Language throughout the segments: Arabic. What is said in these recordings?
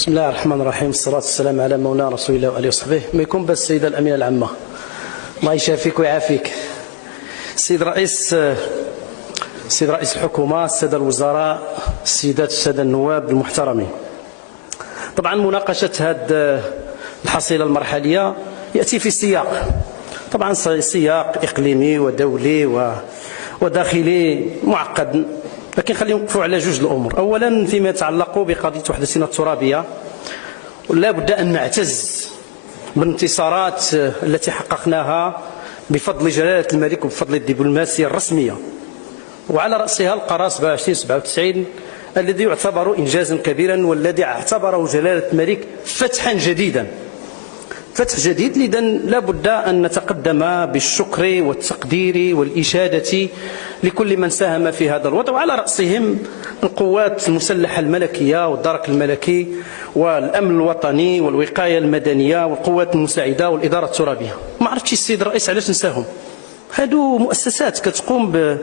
بسم الله الرحمن الرحيم، والصلاة والسلام على مولانا رسول الله وآله وصحبه. ما يكون بس السيدة الأمينة العامة، الله يشافيك ويعافيك. السيد رئيس الحكومة، السادة الوزراء، السادة النواب المحترمين. طبعا مناقشة هذه الحصيلة المرحلية يأتي في سياق، طبعا سياق إقليمي ودولي وداخلي معقد، لكن خلينا نوقفوا على جوج الأمور. أولا فيما يتعلق بقضية وحدتنا الترابية، لا بد أن نعتز بالانتصارات التي حققناها بفضل جلالة الملك وبفضل الدبلوماسية الرسمية، وعلى رأسها القرار 2797 الذي يعتبر إنجازا كبيرا، والذي اعتبره جلالة الملك فتحا جديدا، فتح جديد. لذا لا بد أن نتقدم بالشكر والتقدير والإشادة لكل من ساهم في هذا الوضع، وعلى رأسهم القوات المسلحة الملكية والدرك الملكي والأمن الوطني والوقاية المدنية والقوات المساعدة والإدارة الترابية. ما عرفتش السيد الرئيس علاش نساهم. هادو مؤسسات كتقوم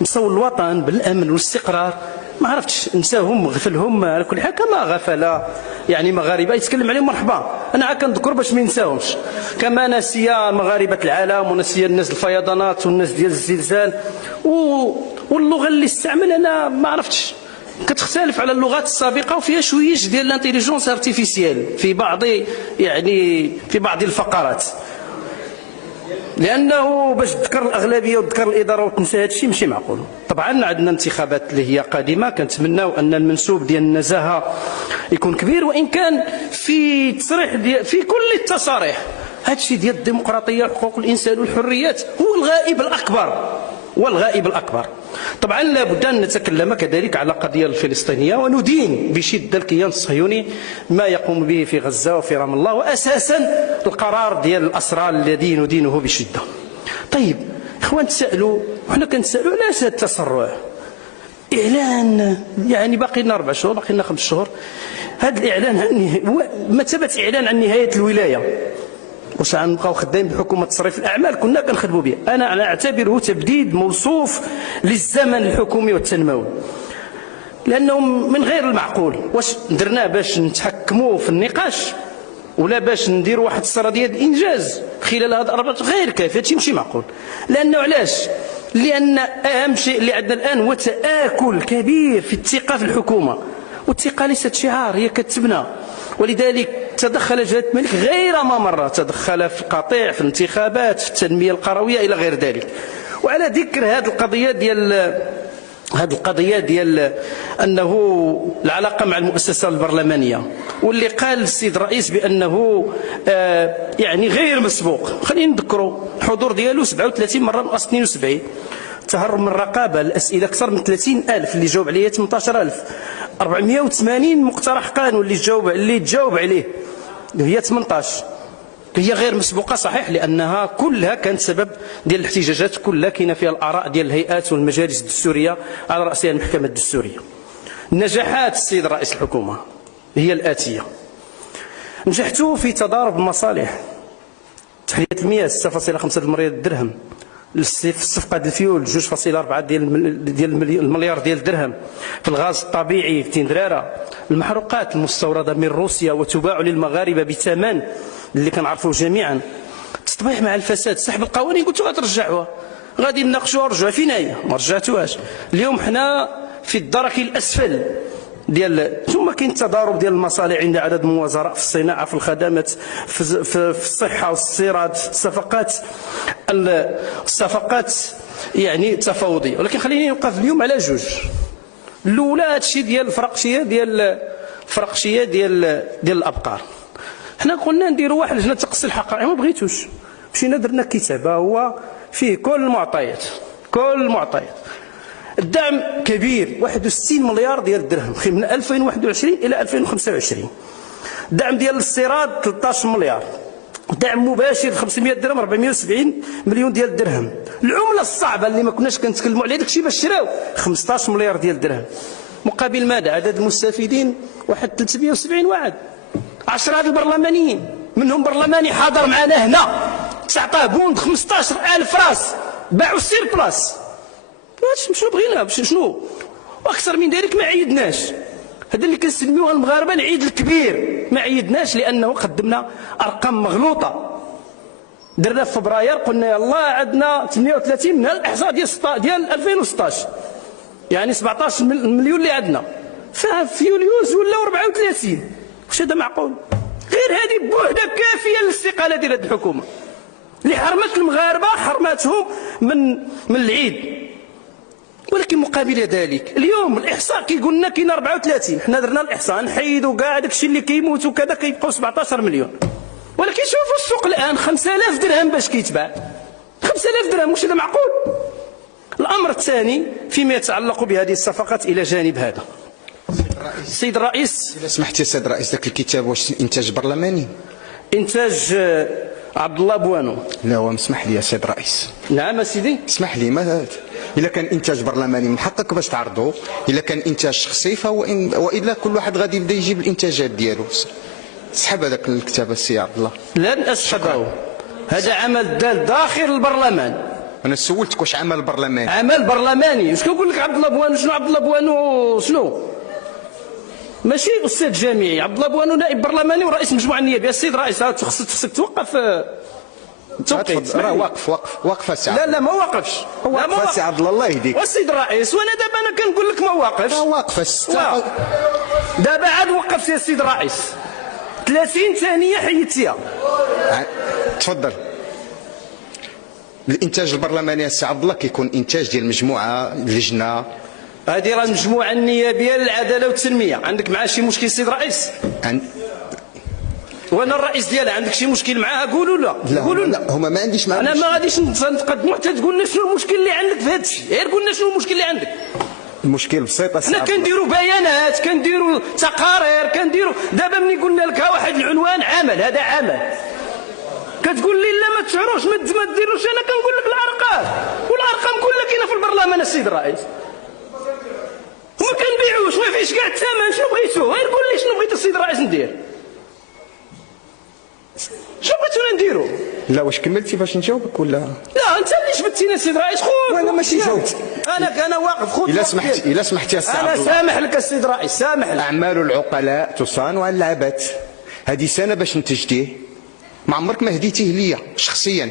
بصون الوطن بالأمن والاستقرار، ما عرفتش نساهم غفلهم. على كل حال كما غفل يعني مغاربه يتكلم عليهم مرحبا، انا عا كنذكر باش ما ننساهمش، كما نسيا مغاربه العالم ونسيا الناس الفيضانات والناس ديال الزلزال واللغه اللي استعمل انا ما عرفتش كتختلف على اللغات السابقه، وفيها شويش ديال الانتيليجونس ارتيفيسيال في بعض الفقرات، لانه باش تذكر الاغلبيه وتذكر الاداره وتنسى هذا الشيء ماشي معقول. طبعا عندنا انتخابات اللي هي قادمه، كنتمناو ان المنسوب ديال النزاهه يكون كبير، وان كان في تصريح في كل التصاريح هذا الشيء ديال الديمقراطيه وحقوق الانسان والحريات هو الغائب الاكبر. طبعا لا بد ان نتكلم كذلك على القضيه الفلسطينيه، وندين بشده الكيان الصهيوني ما يقوم به في غزه وفي رام الله، واساسا القرار ديال الاسرى الذي ندينه بشده. طيب اخوان، تسالوا وحنا كنتسالوا علاش هذا التسرع؟ اعلان يعني باقي لنا 4 شهور، باقي لنا 5 شهور. هذا الاعلان مثابه اعلان عن نهايه الولايه. واش غنبقاو خدامين بحكومه تصريف الاعمال؟ كنا كنخدموا به. انا اعتبره تبديد موصوف للزمن الحكومي والتنموي، لانه من غير المعقول. واش درناه باش نتحكموا في النقاش ولا باش نديروا واحد الصرا ديال الانجاز خلال هذا 4 غير كافي؟ هادشي ماشي معقول. لانه علاش؟ لان اهم شيء اللي عندنا الان هو تآكل كبير في الثقه في الحكومه، والثقه ليست شعار، هي كتبنى. ولذلك تدخل جلالة الملك غير ما مرة، تدخل في القطيع، في الانتخابات، في التنمية القروية إلى غير ذلك. وعلى ذكر هذه القضية ديال أنه العلاقة مع المؤسسة البرلمانية، واللي قال السيد الرئيس بأنه يعني غير مسبوق. خلينا نذكروا الحضور ديالو 37 مرة من أصل 72، تهرب من الرقابة، الأسئلة أكثر من 30,000 اللي جاوب عليه 18,000، 480 مقترح قانون اللي تجاوب عليه هي 18. هي غير مسبوقة صحيح، لأنها كلها كانت سبب ديال الاحتجاجات، كلها كاينه فيها الآراء ديال الهيئات والمجالس الدستورية على رأسها المحكمة الدستورية. نجاحات السيد رئيس الحكومة هي الآتية: نجحتوا في تضارب المصالح، تحلية المياه 6.5 مليار درهم، الصفقة ديال الفيول 2.4 ديال المليار ديال الدرهم، في الغاز الطبيعي في تندرارة، المحروقات المستوردة من روسيا وتباع للمغاربة بثمن اللي كنعرفوه جميعا، التطبيع مع الفساد، سحب القوانين. قلتوا غترجعوها، غادي نناقشوها، رجعوها فين هي؟ ما رجعتوهاش. اليوم حنا في الدرك الأسفل ثم كاين التضارب ديال المصالح عند عدد من الوزراء، في الصناعه، في الخدمات، في الصحه والاستيراد، الصفقات يعني التفاوضيه. ولكن خليني نوقف اليوم على جوج. الاولى هادشي ديال الفرقشيه ديال الابقار. حنا قلنا نديروا واحد لجنه تقصي الحقائق، ما بغيتوش، مشينا درنا كتابه هو فيه كل المعطيات. الدعم كبير، 61 مليار ديال الدرهم من 2021 إلى 2025. الدعم ديال الاستيراد 13 مليار. دعم مباشر 500 درهم 470 مليون ديال الدرهم. العملة الصعبة اللي ما كناش كنتكلموا عليها داكشي باش شراو 15 مليار ديال الدرهم. مقابل ماذا؟ عدد المستفيدين واحد 370 واحد. 10 البرلمانيين، منهم برلماني حاضر معنا هنا تعطاه بوند 15,000 راس، باعوا السير بلاص. شنو بغينا؟ شنو؟ واكثر من ذلك ما عيدناش. هذا اللي كنسميوها المغاربه العيد الكبير. ما عيدناش لانه قدمنا ارقام مغلوطه. درنا في فبراير قلنا يلا عندنا 38 من الاحصاء ديال 2016، يعني 17 مليون اللي عندنا، ففي يوليوز ولاو 34. واش هذا معقول؟ غير هذه بوحدها كافيه للاستقاله ديال هذه الحكومه اللي حرمت المغاربه، حرمتهم من العيد. ولكن مقابل ذلك اليوم الاحصاء كيقول لنا كاين 34، حنا درنا الاحصاء نحيدوا كاع داكشي اللي كيموت وكذا كيبقاو 17 مليون. ولكن شوفوا السوق الان 5000 درهم باش كيتباع، 5000 درهم. واش هذا معقول؟ الامر الثاني فيما يتعلق بهذه الصفقات الى جانب هذا، السيد الرئيس إذا سمحتي يا سيد الرئيس، ذاك الكتاب واش انتاج برلماني؟ انتاج عبد الله بوانو. لا هو مسمح لي يا سيد الرئيس. نعم سيدي. اسمح لي، ما الا كان انتاج برلماني من حقك باش تعرضه، الا كان انتاج شخصي فهو والا كل واحد غادي يبدا يجيب الانتاجات ديالو. سحب هذاك الكتاب السي عبد الله. لن اسحبه، هذا عمل داخل البرلمان. انا سولتك واش عمل برلماني؟ عمل برلماني. واش كنقول لك عبد الله بوانو؟ شنو عبد الله بوانو؟ شنو؟ ماشي استاذ جامعي، عبد الله بوانو نائب برلماني ورئيس مجموعه النيابيه. السيد الرئيس خصك توقف التوقيت. راه واقف السي عبد الله. لا ما وقفش. لا ما السي عبد الله، الله يهديك. والسيد الرئيس وانا دابا انا كنقول لك ما واقفش. واقف دابا عاد وقفت يا السيد الرئيس. 30 ثانيه حيدتيها. تفضل. الانتاج البرلماني السي عبد الله كيكون انتاج ديال مجموعه لجنه. هذه راه المجموعه النيابيه للعداله والتنميه. عندك معها شي مشكل السيد الرئيس؟ وانا الرئيس ديالها، عندك شي مشكل معاها؟ قولوا لا. قولوا لا هما ما عنديش معاهم. انا ما غاديش نتقدموا حتى تقول لنا شنو المشكل اللي عندك في هذا الشيء. غير قول لنا شنو المشكل اللي عندك. المشكل بسيط. حنا كنديروا بيانات، كنديروا تقارير، كنديروا. دابا ملي قلنا لك ها واحد العنوان عمل، هذا عمل، كتقول لي لا ما تشعروش ما ديروش. انا كنقول لك الارقام، والارقام كلها كاينه في البرلمان السيد الرئيس. وما كنبيعوش، ما فيش كاع الثمن. شنو بغيتو؟ غير قول لي شنو بغيت السيد الرئيس ندير. شنو بغيتونا نديرو؟ لا واش كملتي باش نجاوبك ولا؟ لا انت اللي جبتينا السيد الرئيس. خويا وانا ماشي جاوبت. انا واقف. خذ الا سمحتي يا سي عبد الله. انا سامح لك السيد الرئيس، سامح لك. اعمال العقلاء تصان عن العبث. هذه سنه باش نتجتيه، ما عمرك ما هديتيه ليا شخصيا.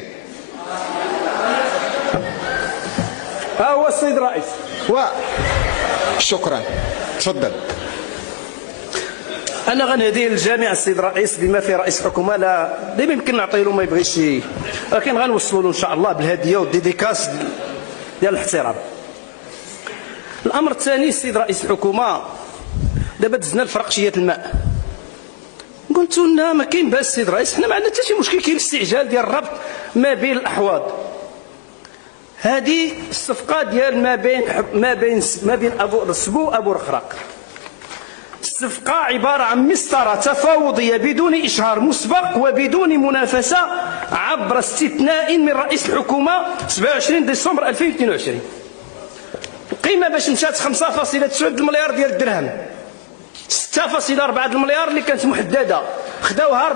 ها هو السيد الرئيس. شكرا. تفضل. انا غنهديه للجميع السيد الرئيس بما فيه رئيس الحكومه. لا ديما يمكن نعطي له ما يبغيش، ولكن غنوصلوا له ان شاء الله بالهديه والديديكاس ديال الاحترام. الامر الثاني السيد رئيس الحكومه، دابا دزنا لفرقشيه الماء. قلتوا لنا ما كاين باس السيد الرئيس، حنا ما عندنا حتى شي مشكل، كاين الاستعجال ديال الربط ما بين الاحواض. هذه الصفقه ديال ما بين ابو رسبو وابو رخراق. الصفقة عبارة عن مسطرة تفاوضية بدون إشهار مسبق وبدون منافسة عبر استثناء من رئيس الحكومة 27 ديسمبر 2022. القيمة باش مشات 5.9 المليار ديال الدرهم. 6.4 المليار اللي كانت محددة خداوها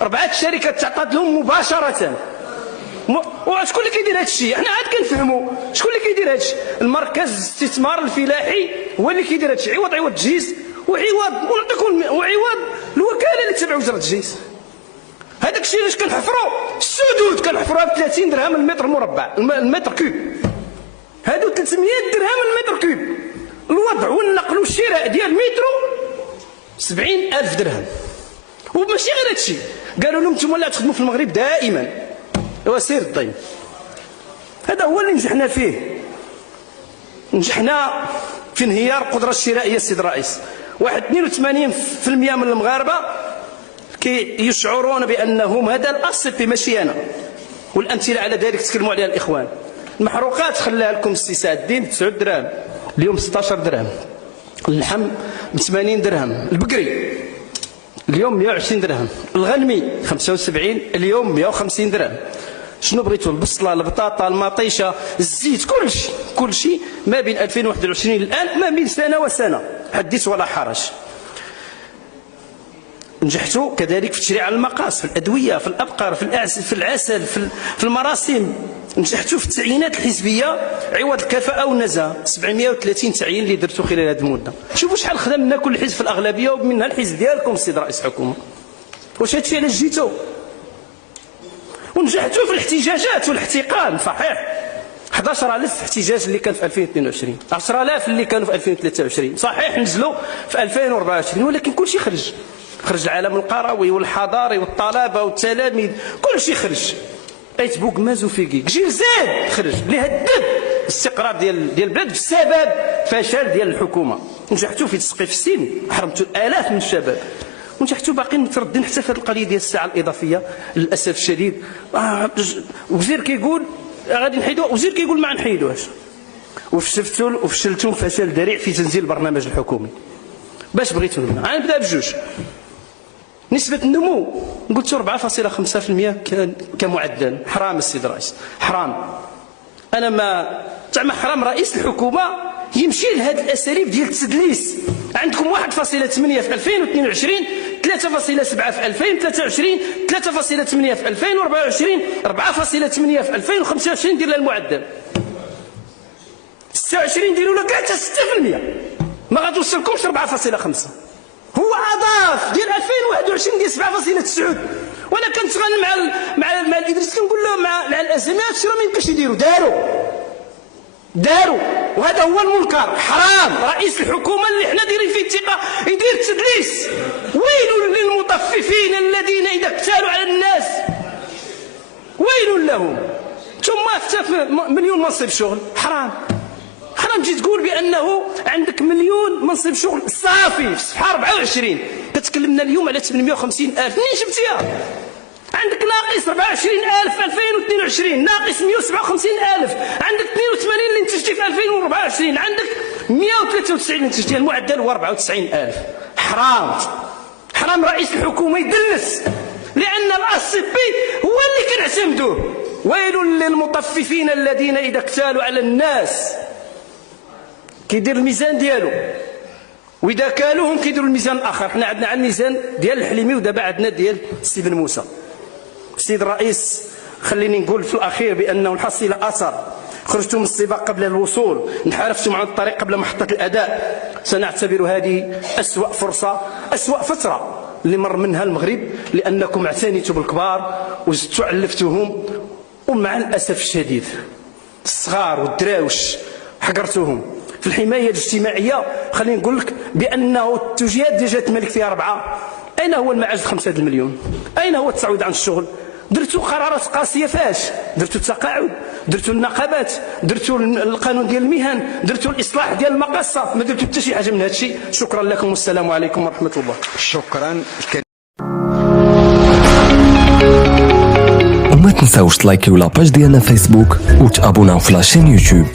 4 شركات تعطات لهم مباشرة. وشكون اللي كيدير هذا الشيء؟ حنا عاد كنفهموا شكون اللي كيدير هذا الشيء. المركز الاستثمار الفلاحي هو اللي كيدير هذا الشيء، عوض التجهيز ونعطيكم وعوض الوكاله اللي تبع وزاره التجهيز. هذاك الشيء علاش كنحفروا السدود، كنحفروها ب 30 درهم المتر مربع المتر كوب. هادو 300 درهم المتر كوب. الوضع والنقل والشراء ديال مترو 70,000 درهم. وماشي غير هذا الشيء، قالوا لهم نتوما لا تخدموا في المغرب دائما. هو سير الطين. هذا هو اللي نجحنا فيه. نجحنا في انهيار القدرة الشرائية السيد الرئيس. 82% من المغاربة يشعرون بأنهم هذا الأصل في ماشي أنا. والأمثلة على ذلك تكلموا عليها الإخوان. المحروقات خلاها لكم السي سعد الدين 9 درهم، اليوم 16 درهم. اللحم ب 80 درهم، البقري اليوم 120 درهم، الغنمي 75 اليوم 150 درهم. شنو بغيتوا؟ البصله، البطاطا، المطيشه، الزيت، كل شيء ما بين 2021 الان ما بين سنه وسنه، حدث ولا حرج. نجحتوا كذلك في تشريع المقاس، في الادويه، في الابقار، في العسل، في المراسم. نجحتوا في التعيينات الحزبيه عوض الكفاءه والنزاهه، 730 تعيين اللي درتوا خلال هذه المده. شوفوا شحال خدم لنا كل حزب في الاغلبيه ومنها الحزب ديالكم السيد رئيس الحكومه. واش هادشي علاش جيتوا؟ ونجحتوا في الاحتجاجات والاحتقان. صحيح 11,000 احتجاج اللي كان في 2022، 10,000 اللي كانوا في 2023. صحيح نزلوا في 2024، ولكن كل شيء خرج العالم القروي والحضاري والطلبه والتلاميذ، كل شيء خرج. ايت بوك مازو فيكي جيل زاد خرج اللي هدد الاستقرار ديال البلاد بسبب فشل ديال الحكومه. نجحتوا في تسقيف السن، حرمتوا الالاف من الشباب، ونجحتوا باقيين متردين حتى في القضيه ديال الساعه الاضافيه. للاسف الشديد وزير كيقول غادي نحيدوها، وزير كيقول ما نحيدوهاش. وفشلتوا فشل ذريع في تنزيل البرنامج الحكومي. باش بغيتوا نبدا، غنبدا بجوج. نسبة النمو قلت 4.5% كمعدل. حرام السيد الرئيس، حرام. أنا ما زعما حرام رئيس الحكومة يمشي لهذه الأساليب ديال التدليس. عندكم 1.8 في 2022، 3.7 في 2023، 3.8 في 2024، 4.8 في 2025. دير لها المعدل 26، ديروا لها 3.6%، ما غتوصلكمش 4.5. هو اضاف ديال 2021 ديال 7.9. وانا كنت غنى مع الادريس كنقول لهم مع الازمات شنو ما يمكنش يديروا، داروا. وهذا هو المنكر. حرام رئيس الحكومه اللي حنا دايرين فيه الثقه يدير التدليس. ويل للمطففين الذين اذا اكتالوا على الناس ويل لهم. ثم افتى مليون منصب شغل. حرام تجي تقول بانه عندك مليون منصب شغل صافي في صفحه 24. كتكلمنا اليوم على 850,000. منين جبتيها؟ عندك ناقص 24,000 في 2022، ناقص 157,000. عندك 82 اللي انتجتي في 2024، عندك 193 اللي انتجتيها. المعدل هو 94,000. حرام رئيس الحكومه يدلس، لان الاسبي هو اللي كنعتمدوه. ويل للمطففين الذين اذا اكتالوا على الناس كيدير الميزان ديالو، واذا كالوهم كيديروا الميزان الاخر. حنا عندنا على الميزان ديال الحليمي، ودابا عندنا ديال ستيفن موسى. السيد الرئيس خليني نقول في الاخير بانه الحصيله اثر. خرجتم من السباق قبل الوصول، انحرفتم عن الطريق قبل محطه الاداء. سنعتبر هذه اسوا فرصه، اسوا فتره اللي مر منها المغرب، لانكم اعتنيتوا بالكبار وزدتوا علفتوهم، ومع الاسف الشديد الصغار والدراوش حقرتوهم. في الحمايه الاجتماعيه خليني نقول لك بانه التوجيهات ديال جلاله الملك فيها 4. اين هو المعاش 5 المليون؟ اين هو التعويض عن الشغل؟ درتوا قرارات قاسيه فاش؟ درتوا التقاعد، درتوا النقابات، درتوا القانون ديال المهن، درتوا الاصلاح ديال المقاصه، ما درتوا حتى شي حاجه من هذا الشيء. شكرا لكم والسلام عليكم ورحمه الله. شكرا. وما تنساوش تلايكيو لاباج ديالنا فيسبوك وتابوناو في لاشين يوتيوب.